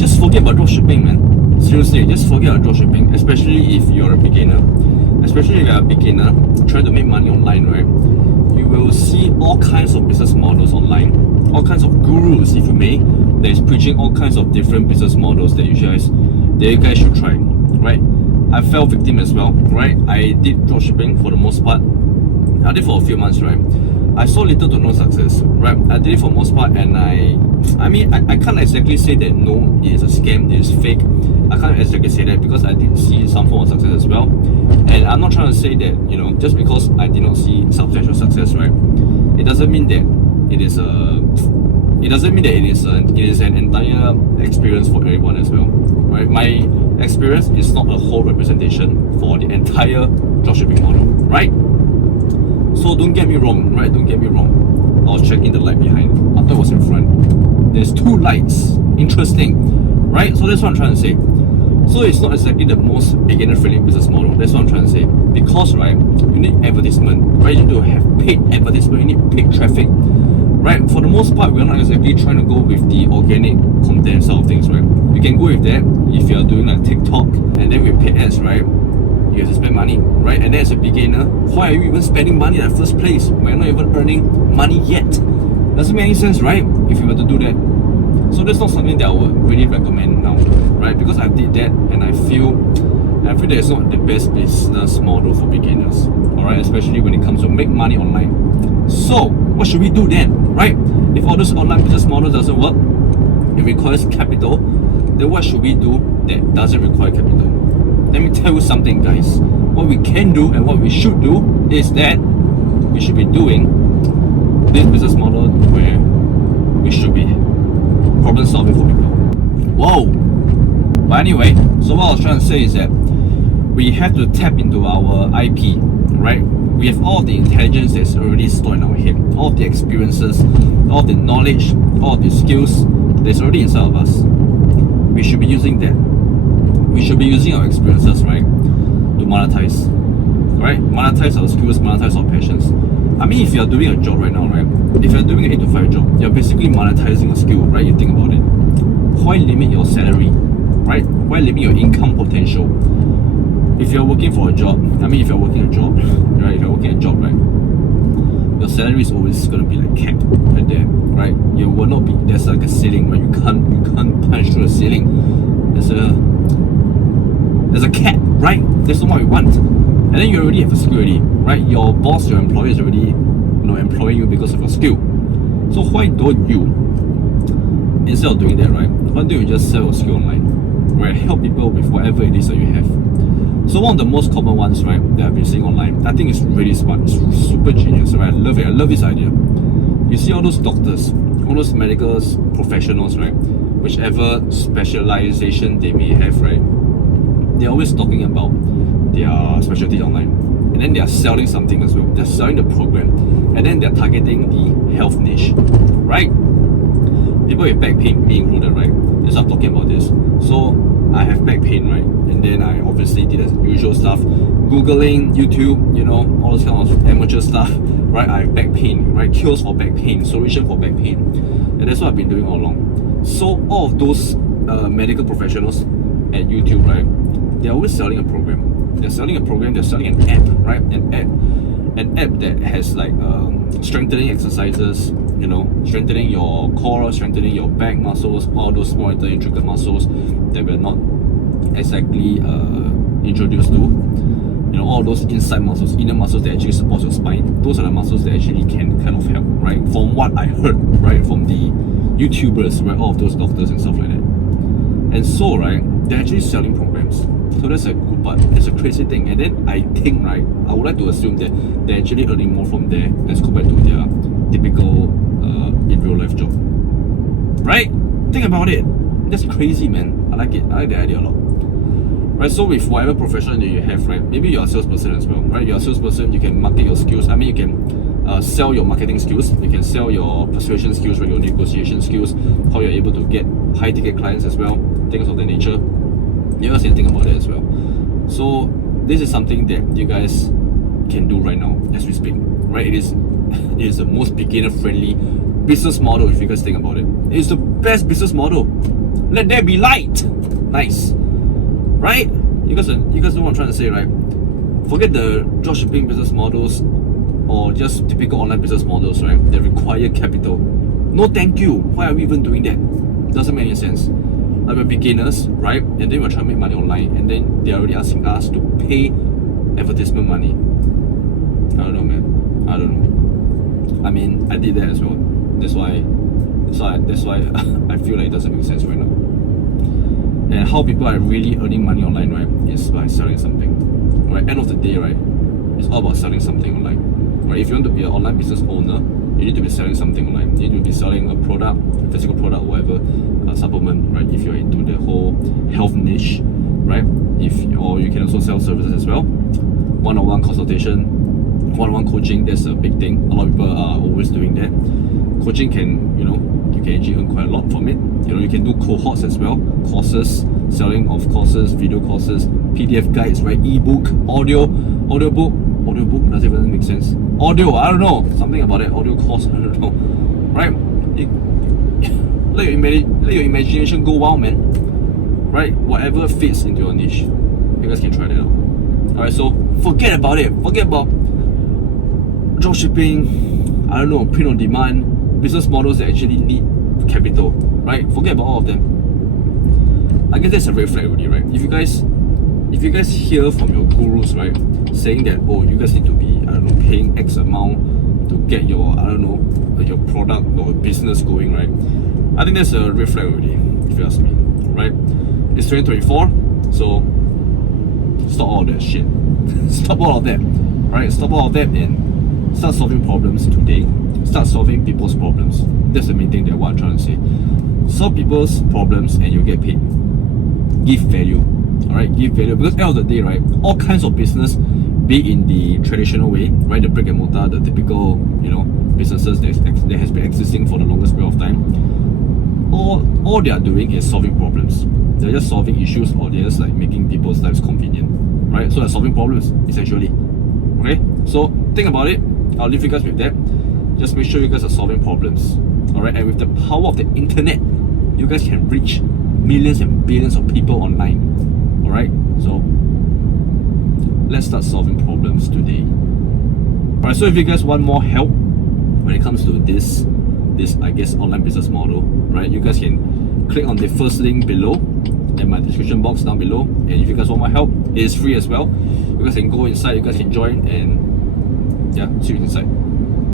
just forget about dropshipping, man. Seriously, just forget about dropshipping, especially if you're a beginner. Especially if you're a beginner trying to make money online, right? You will see all kinds of business models online, all kinds of gurus, if you may, that is preaching all kinds of different business models that you guys should try, right? I fell victim as well, right? I did dropshipping for the most part. I did for a few months, right? I saw little to no success, right? I did it for the most part, and I can't exactly say that no, it is a scam, it is fake. I can't exactly say that because I did see some form of success as well. And I'm not trying to say that, you know, just because I did not see substantial success, right? It doesn't mean that it is an entire experience for everyone as well, right? My experience is not a whole representation for the entire dropshipping model, right? So don't get me wrong, right? Don't get me wrong. I was checking the light behind. I thought it was in front. There's two lights. Interesting, right? So that's what I'm trying to say. So it's not exactly the most beginner-friendly business model. That's what I'm trying to say. Because, right, you need advertisement, right? You need to have paid advertisement. You need paid traffic, right? For the most part, we're not exactly trying to go with the organic content side of things, right? You can go with that if you're doing like TikTok, and then with paid ads, right? You have to spend money, right? And then as a beginner, why are you even spending money in the first place when you're not even earning money yet? Doesn't make any sense, right? If you were to do that. So that's not something that I would really recommend now, right? Because I did that, and I feel that it's not the best business model for beginners, alright? Especially when it comes to make money online. So what should we do then, right? If all this online business model doesn't work, it requires capital, then what should we do that doesn't require capital? Let me tell you something, guys. What we can do and what we should do is that we should be doing this business model where we should be problem solving for people. Whoa! But anyway, so what I was trying to say is that we have to tap into our IP, right? We have all the intelligence that's already stored in our head, all the experiences, all the knowledge, all the skills that's already inside of us. We should be using that. We should be using our experiences, right, to monetize, right? Monetize our skills, monetize our passions. I mean, if you're doing a job right now, right? If you're doing an 8 to 5 job, you're basically monetizing a skill, right? You think about it. Why limit your salary, right? Why limit your income potential? If you're working for a job, if you're working a job, right? If you're working a job, right? Your salary is always gonna be like capped right there, right? You will not be. There's like a ceiling where you can't punch through the ceiling. There's a cap, right? That's not what we want. And then you already have a skill already, right? Your boss, your employer is already, employing you because of your skill. So why don't you, instead of doing that, right? Why don't you just sell your skill online, right? Help people with whatever it is that you have. So one of the most common ones, right, that I've been seeing online, I think it's really smart. It's super genius, right? I love it. I love this idea. You see all those doctors, all those medical professionals, right? Whichever specialization they may have, right? They're always talking about their specialty online, and then they are selling something as well. They're selling the program, and then they're targeting the health niche, right? People with back pain, me included, right? They start talking about this. So I have back pain, right? And then I obviously did the usual stuff, Googling, YouTube, all those kind of amateur stuff, right? I have back pain, right? Cures for back pain, solution for back pain, and that's what I've been doing all along. So all of those medical professionals at YouTube, right? They're always selling a program. They're selling an app, right? An app that has like strengthening exercises, strengthening your core, strengthening your back muscles, all those small little intricate muscles that we're not exactly introduced to. All those inside muscles, inner muscles that actually support your spine. Those are the muscles that actually can kind of help, right? From what I heard, right, from the YouTubers, right, all of those doctors and stuff like that. And so, right, they're actually selling programs. So that's a good part. That's a crazy thing. And then I think, right, I would like to assume that they're actually earning more from there as compared to their typical in real life job. Right? Think about it. That's crazy, man. I like it. I like the idea a lot. Right? So with whatever profession that you have, right? Maybe you're a salesperson as well, right? You're a salesperson, you can market your skills. You can sell your marketing skills. You can sell your persuasion skills, right? Your negotiation skills, how you're able to get high ticket clients as well, things of that nature. You guys can think about it as well. So this is something that you guys can do right now as we speak, right? It is the most beginner friendly business model if you guys think about it. It's the best business model. Let there be light. Nice, right? You guys know what I'm trying to say, right? Forget the dropshipping business models or just typical online business models, right? They require capital. No, thank you. Why are we even doing that? Doesn't make any sense. Like we're beginners, right? And then we're trying to make money online, and then they're already asking us to pay advertisement money. I don't know, man. I don't know. I mean, I did that as well. That's why I feel like it doesn't make sense right now. And how people are really earning money online, right, is by selling something. Right? End of the day, right, it's all about selling something online. Right? If you want to be an online business owner, you need to be selling something online. You need to be selling a product, a physical product, whatever, a supplement, right? If you're into the whole health niche, right? Or you can also sell services as well. One-on-one consultation, one-on-one coaching, that's a big thing. A lot of people are always doing that. Coaching can, you can actually earn quite a lot from it. You can do cohorts as well, courses, selling of courses, video courses, PDF guides, right? Ebook, audiobook, does it even make sense? Audio, I don't know, something about it, audio course, I don't know, right? Let your imagination go wild, man. Right? Whatever fits into your niche, you guys can try that out. Alright, so forget about it. Forget about dropshipping, I don't know, print on demand, business models that actually need capital, right? Forget about all of them. I guess that's a red flag already, right? If you guys hear from your gurus, right, saying that, oh, you guys need to be, I don't know, paying X amount to get your, I don't know, your product or business going, right? I think that's a red flag already, if you ask me, right? It's 2024, so stop all that shit. Stop all of that, right? Stop all of that and start solving problems today. Start solving people's problems. That's the main thing that what I'm trying to say. Solve people's problems and you get paid. Give value. Alright, give value. Because at the end of the day, right, all kinds of business, be it in the traditional way, right, the brick and mortar, the typical, businesses that has been existing for the longest period of time, all they are doing is solving problems. They're just solving issues, or they're just like making people's lives convenient, right? So they're solving problems, essentially. Okay, so think about it. I'll leave you guys with that. Just make sure you guys are solving problems. Alright, and with the power of the internet, you guys can reach millions and billions of people online. Alright, so let's start solving problems today. Alright, so if you guys want more help when it comes to this I guess online business model, right, you guys can click on the first link below in my description box down below, and if you guys want my help, it is free as well. You guys can go inside, you guys can join, and yeah, see you inside.